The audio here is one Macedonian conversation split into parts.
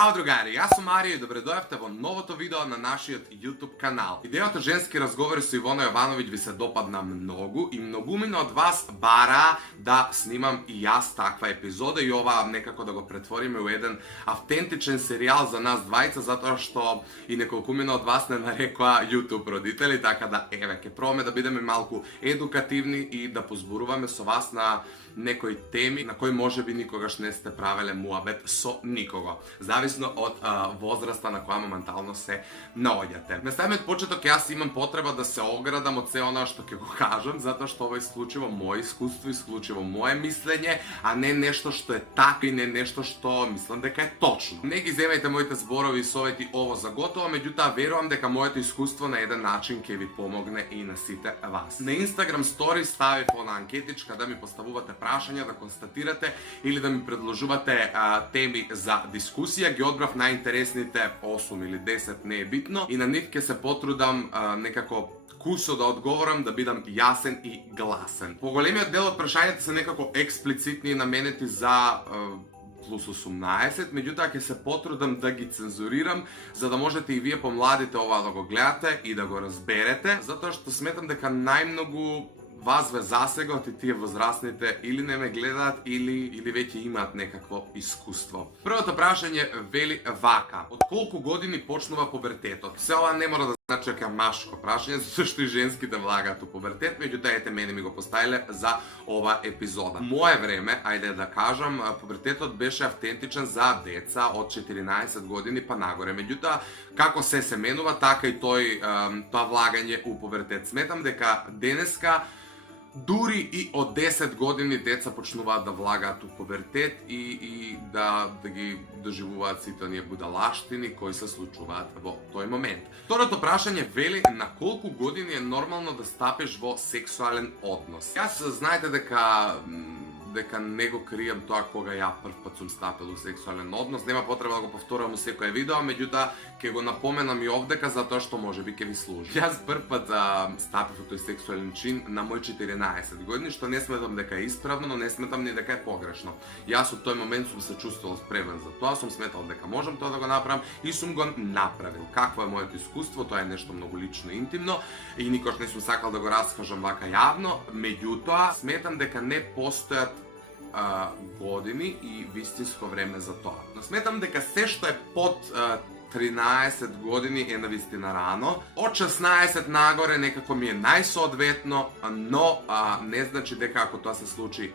Ćao другари, јас сум Марио и добре дојавте во новото видео на нашиот YouTube канал. Идејата женски разговори со Ивона Јовановиќ ви се допадна многу и многумина од вас бара да снимам и јас таква епизода и ова некако да го претвориме во еден автентичен серијал за нас двајца, затоа што и неколкумина од вас не нарекоа YouTube родители, така да еве ќе пробаме да бидеме малку едукативни и да позборуваме со вас на некои теми на кои можеби никогаш не сте правеле муабет со никого, зависно од возраста на која моментално се наоѓате. На самиот почеток јас имам потреба да се оградам од се она што ќе го кажам, затоа што ова е исклучиво моје искуство, исклучиво моје мислење, а не нешто што е така и не нешто што мислам дека е точно. Не ги земајте моите зборови и совети ово за готово, меѓутоа верувам дека моето искуство на еден начин ќе ви помогне и на сите вас. На Instagram Story ставив она анкетичка да ми поставувате прашања, да констатирате или да ми предложувате теми за дискусија. Ги одбрав најинтересните 8 или 10, не е битно, и на нив ќе се потрудам некако кусо да одговорам, да бидам јасен и гласен. Поголемиот дел од прашањата се некако експлицитни и наменети за плюс 18, меѓутоа ќе се потрудам да ги цензурирам, за да можете и вие помладите ова да го гледате и да го разберете, затоа што сметам дека најмногу вас ве засегот и тие возрастните или не ме гледаат или веќе имаат некакво искуство. Првото прашање вели вака: од колку години почнува пубертетот? Се ова не мора да значи дека е машко прашање, затоа што и женските влагаат у пубертет, меѓутоа ете мене ми го поставиле за ова епизода. Мое време, ајде да кажам, пубертетот беше автентичен за деца од 14 години па нагоре. Меѓутоа, како се менува, така и тоа влагање у пубертет. Сметам дека денеска дури и од 10 години деца почнуваат да влагаат у пубертет и да ги доживуваат сите оние будалаштини кои се случуваат во тој момент. Второто прашање вели: на колку години е нормално да стапиш во сексуален однос? Јас знаете дека не го кријам тоа кога ја прв пат сум стапил у сексуален однос. Нема потреба да го повторувам у секое видео, меѓутоа ќе го напоменам и овдека затоа што можеби ќе ви служи. Јас прв пат стапив во тој сексуален чин на мој 14 години, што не сметам дека е исправно, но не сметам ни дека е погрешно. Јас од тој момент сум се чувствувал спремен за тоа, сум сметал дека можам тоа да го направам и сум го направил. Какво е моето искуство? Тоа е нешто многу лично и интимно и никош не сум сакал да го раскажам вака јавно, меѓутоа сметам дека не постојат години и вистинско време за тоа. Но сметам дека се што е под 13 години е навистина рано. Од 16 нагоре некако ми е најсоодветно, но не значи дека ако тоа се случи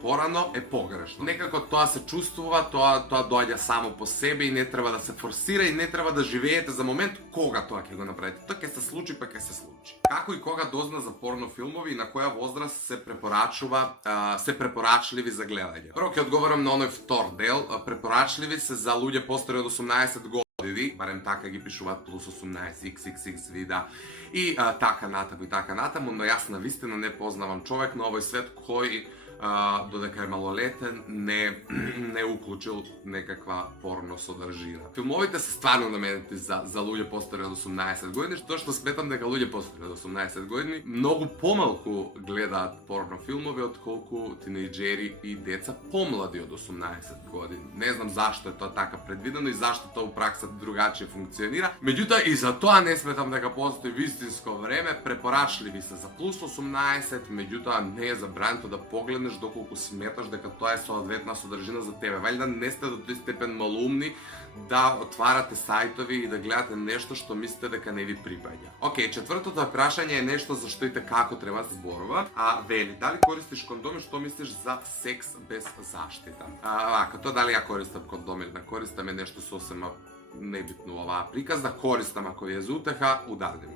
порано е погрешно. Некако тоа се чувствува, тоа доаѓа само по себе и не треба да се форсира и не треба да живеете за момент кога тоа ќе го направите. Тоа ќе се случи, па ќе се случи. Како и кога дозна за порно филмови и на која возраст се препорачливи за гледање? Прво ќе одговорам на оној втор дел. Препорачливи се за луѓе постари од 18 години, барем така ги пишуваат плюс 18, XXX вида и така натаму, но јас навистина не познавам човек на овој свет кој додека е малолетен не уклучил некаква порно содржина. Филмовите се стварно наменети за луѓе постари од 18 години, што сметам дека луѓе постари од 18 години многу помалку гледаат порно филмови отколку тинејџери и деца помлади од 18 години. Не знам зашто е тоа така предвидено и зашто тоа у пракса другачие функционира. Меѓутоа и за тоа не сметам дека постои вистинско време. Препорачливи се за плюс 18, меѓутоа не е забрането да погледнеш доколку сметаш дека тоа е соодветна содржина за тебе. Валјда не сте до тој степен малумни да отварате сајтови и да гледате нешто што мислите дека не ви припаѓа. Океј, четвртото прашање е нешто за што и како треба да се зборува. Вели, дали користиш кондоми, што мислиш за секс без заштита? Вака, тоа дали ја користам кондоми или не користам е нешто сосема небитно оваа приказна. Користам ако ви е за утеха, у дадени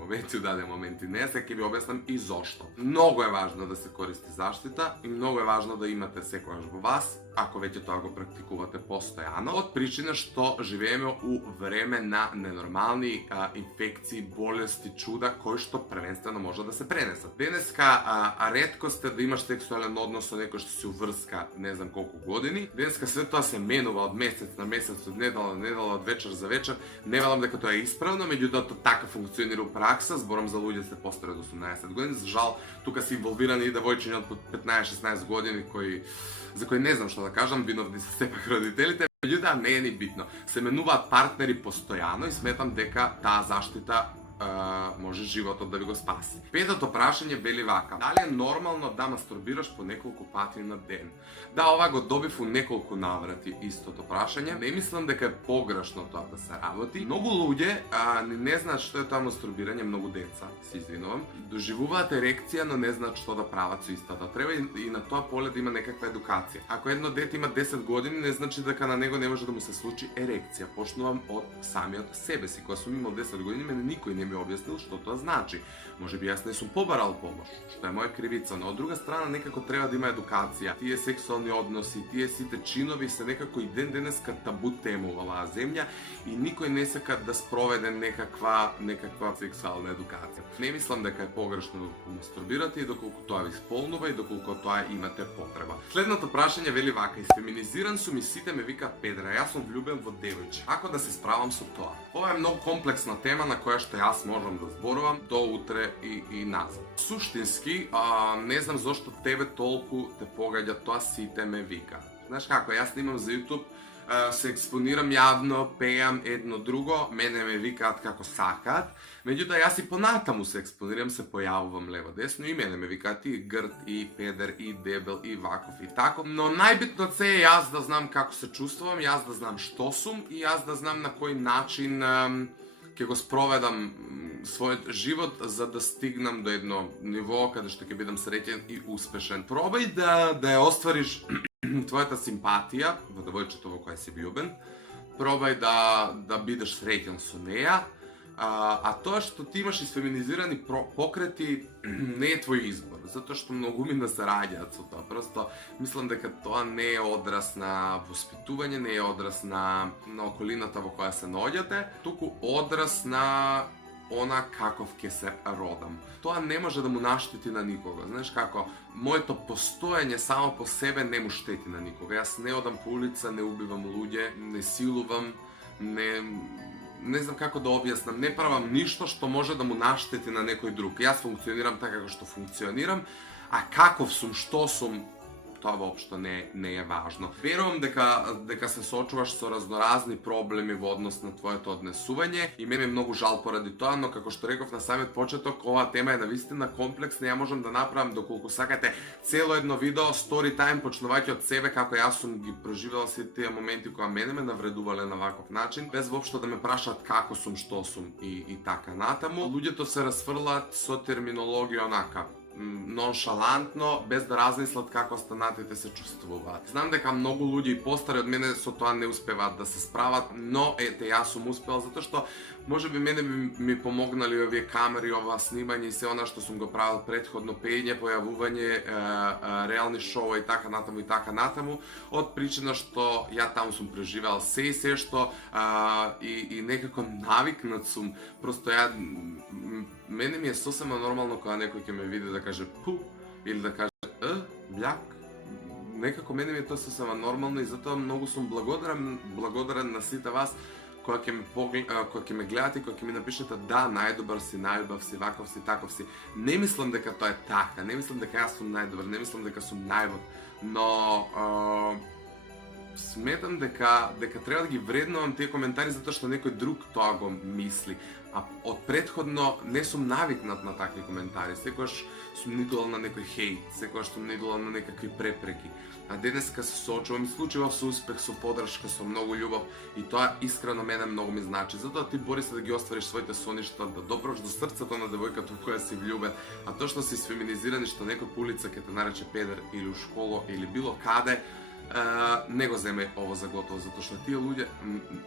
моменти не, сега ќе ви објаснам и зошто. Многу е важно да се користи заштита и многу е важно да имате секогаш во вас, ако веќе тоа го практикувате постојано, од причина што живееме у време на ненормални инфекции, болести, чуда, кои што првенствено може да се пренесат. Денеска ретко сте да имаш сексуален однос со некој што си уврска не знам колку години. Денеска све тоа се менува од месец на месец, од недела на недела, од вечер за вечер. Не велам дека тоа е исправно, меѓутоа тоа така функционира у пракса. Зборам за луѓе се постари од 18 години. За жал, тука се инволвирани и девојчиња од 15-16 години за кои не знам што да кажам, виновни се сепак родителите. Меѓутоа не е ни битно. Се менуваат партнери постојано и сметам дека таа заштита може животот да ви го спаси. Петото прашање вели вака: дали е нормално да мастурбираш по неколку пати на ден? Да, ова го добив у неколку наврати истото прашање. Не мислам дека е погрешно тоа да се работи. Многу луѓе не знаат што е тоа мастурбирање, многу деца, се извинувам, доживуваат ерекција, но не знаат што да прават со истата. Треба и на тоа поле да има некаква едукација. Ако едно дете има 10 години, не значи дека на него не може да му се случи ерекција. Почнувам од самиот себе си. Кога сум имал 10 години, мене никој не ми објаснил што тоа значи. Може би јас не сум побарал помош, што е моја кривица, но од друга страна некако треба да има едукација. Тие сексуални односи, тие сите чинови се некако и ден денеска табу тема во оваа земја и никој не сака да спроведе некаква сексуална едукација. Не мислам дека е погрешно да мастурбирате и доколку тоа ви исполнува и доколку тоа имате потреба. Следното прашање вели вака: изфеминизиран сум и сите ме викаат педра, јас сум влюбен во девојче. Како да се справам со тоа? Ова е многу комплексна тема на која што јас можам да зборувам до утре и назад. Суштински, не знам зошто тебе толку те погаѓа тоа сите ме вика. Знаеш како, јас снимам за YouTube, се експонирам јавно, пеам едно друго, мене ме викаат како сакаат, меѓутоа јас и понатаму се експонирам, се појавувам лево десно и мене ме викаат и грд, и педер, и дебел, и ваков, и тако. Но најбитно се е јас да знам како се чувствувам, јас да знам што сум и јас да знам на кој начин ќе го спроведам својот живот за да стигнам до едно ниво каде што ќе бидам среќен и успешен. Пробај да ја оствариш твојата симпатија во девојчето во која си влюбен. Пробај да бидеш среќен со неја. А тоа што ти имаш изфеминизирани покрети не е твој избор, затоа што многумина се раѓаат со тоа. Просто мислам дека тоа не е одраз на воспитување, не е одраз на околината во која се наоѓате, туку одраз на она каков ќе се родам. Тоа не може да му наштети на никога. Знаеш како, моето постоење само по себе не му штети на никога. Јас не одам по улица, не убивам луѓе, не силувам, не знам како да објаснам, не правам ништо што може да му наштети на некој друг. Јас функционирам така како што функционирам, а каков сум, што сум, тоа воопшто не е важно. Верувам дека се соочуваш со разноразни проблеми во однос на твоето однесување и мене е многу жал поради тоа, но како што реков на самиот почеток, оваа тема е навистина комплексна. Ја можам да направам доколку сакате цело едно видео, story time, почнувајќи од себе како јас сум ги проживела сите тие моменти кои мене ме навредувале на ваков начин, без воопшто да ме прашаат како сум, што сум и така натаму. Луѓето се расфрлаат со терминологија онака ноншалантно, без да размислат како останатите се чувствуваат. Знам дека многу луѓе и постари од мене со тоа не успеваат да се справат, но ете јас сум успел затоа што можеби мене ми помогнали овие камери, ова снимање и се она што сум го правил претходно, пеење, појавување, реални шоу и така натаму, од причина што ја таму сум преживеал се и се што и некако навикнат сум. Просто мене ми е сосема нормално кога некој ќе ме види да каже пу или да каже бљак. Некако мене ми е тоа сосема нормално и затоа многу сум благодарен на сите вас кога ќе ме гледате и кога ќе ми напишете да, најдобар си, најубав си, ваков си, таков си. Не мислам дека тоа е така, не мислам дека јас сум најдобар, не мислам дека сум најубав, но сметам дека треба да ги вреднувам тие коментари затоа што некој друг тоа го мисли. А од претходно не сум навикнат на такви коментари. Секогаш сум наидувал на некој хејт, секогаш сум наидувал на некакви препреки. А денеска се соочувам и случува со успех, со поддршка, со многу љубов и тоа искрено мене многу ми значи. Затоа ти бори се да ги оствариш своите соништа, да допреш до срцето на девојката во која си влюбен, а тоа што си сфеминизиран и што некој по улица ќе те нарече педер или у школо или било каде, не го земе ово за готово, затоа што тие луѓе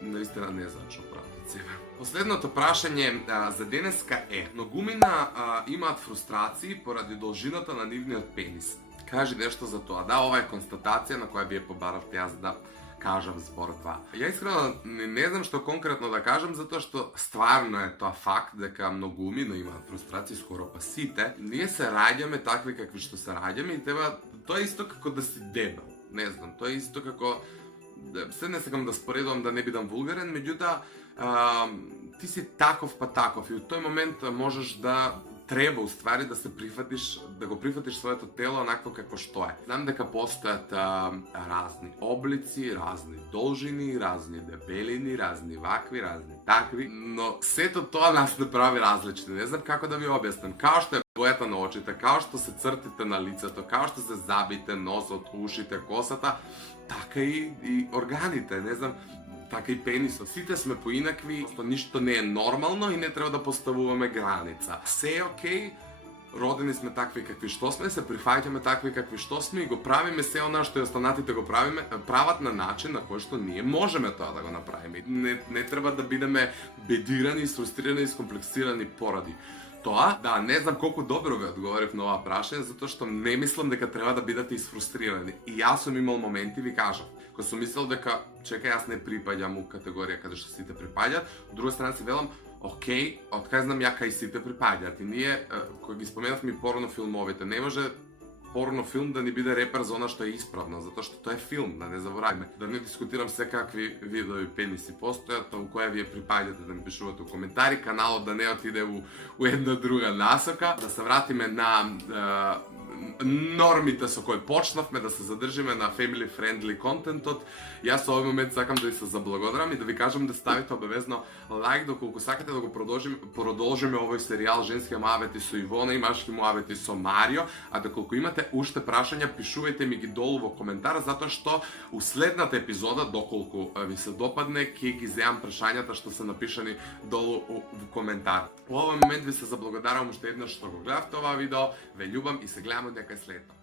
наистина не знаат што прават од себе. Последното прашање за денеска е: многумина имаат фрустрации поради должината на нивниот пенис. Кажи нешто за тоа. Да, ова е констатација на која вие побаравте јас да кажам збор това. Ја искрено не знам што конкретно да кажам, затоа што стварно е тоа факт дека многумина имаат фрустрации, скоро па сите. Ние се раѓаме такви какви што се раѓаме и тоа е исто како да си дебел. Не знам, тоа е исто како, се не сакам да споредувам да не бидам вулгарен, меѓутоа ти си таков па таков и у тој момент можеш да треба уствари да се прифатиш, да го прифатиш своето тело онакво какво што е. Знам дека постојат разни облици, разни должини, разни дебелини, разни вакви, разни такви, но сето тоа нас не прави различни. Не знам како да ви објаснам. Као што е бојата на очите, као што се цртите на лицето, као што се забите носот, ушите, косата, така и органите, не знам, така и пенисот. Сите сме поинакви, ништо не е нормално и не треба да поставуваме граница. Се е окей, родени сме такви какви што сме, се прифаќаме такви какви што сме и го правиме се она што и останатите го прават на начин на кој што ние можеме тоа да го направиме. Не треба да бидеме бедирани, фрустрирани и скомплексирани поради тоа. Да, не знам колку добро ви одговорив на оваа прашање, затоа што не мислам дека треба да бидете isfrusтрирани. И јас сум имал моменти, ви кажав, кога сум мислел дека чекај, јас не припаѓам у категорија каде што сите припаѓаат, од друга страна си велам, окей, откај знам ја кај сите припаѓаат. И ние, кога ги споменавме и порно филмовите, не може порно филм да ни биде репер за она што е исправно, затоа што тоа е филм, да не забораваме. Да не дискутирам секакви видови пениси постојат, у која вие припаѓате, да ми пишувате у коментари, каналот да не отиде у една друга насока, да се вратиме на нормите со кои почнавме, да се задржиме на family friendly контентот. Јас со овој момент сакам да ви се заблагодарам и да ви кажам да ставите обавезно лайк доколку сакате да го продолжиме овој серијал Женски муабети со Ивона и Машки муабети со Марио, а доколку имате уште прашања, пишувајте ми ги долу во коментар, затоа што у следната епизода, доколку ви се допадне, ќе ги земам прашањата што се напишани долу во коментар. Во овој момент ви се заблагодарам уште еднаш што го гледавте оваа видео, ве љубам и се гледаме дека е следно.